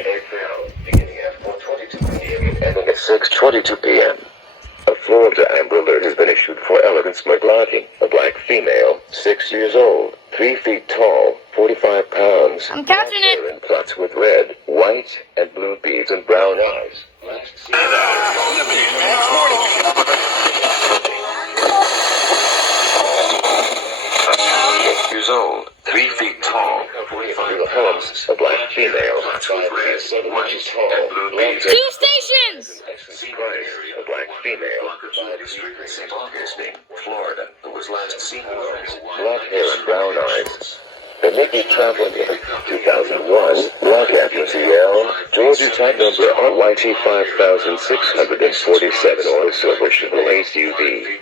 April, beginning at 4:22 p.m. and ending at 6:22 p.m. A Florida Amber Alert has been issued for elegant smart lodging. A black female, 6 years old, 3 feet tall, 45 pounds. I'm catching it. And plots with red, white, and blue beads and brown eyes. Last seen years old, 3 feet tall, 45 pounds. A black female, 5 feet 7 inches tall, blonde. 2 stations. A black female, 5 feet St. Augustine, Florida, who was last seen with black hair and brown eyes. The Mickey traveling in 2001, black FCL, Georgia type number RYT 5647 oil silver Chevrolet SUV.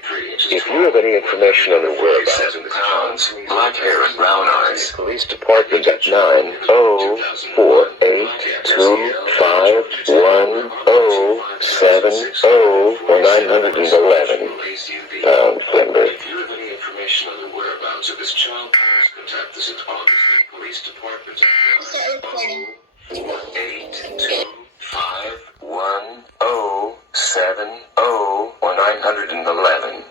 If you have any information on the whereabouts, 7 pounds, black hair and brown eyes, police department at 90482251070 or 911 pound FlAmBeR. If you have any information on the whereabouts of this child, please contact the St. Augustine Police Department at 90482251070 or 911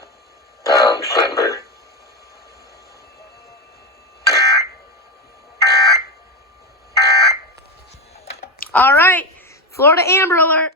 pound FlAmBeR. All right, Florida Amber Alert.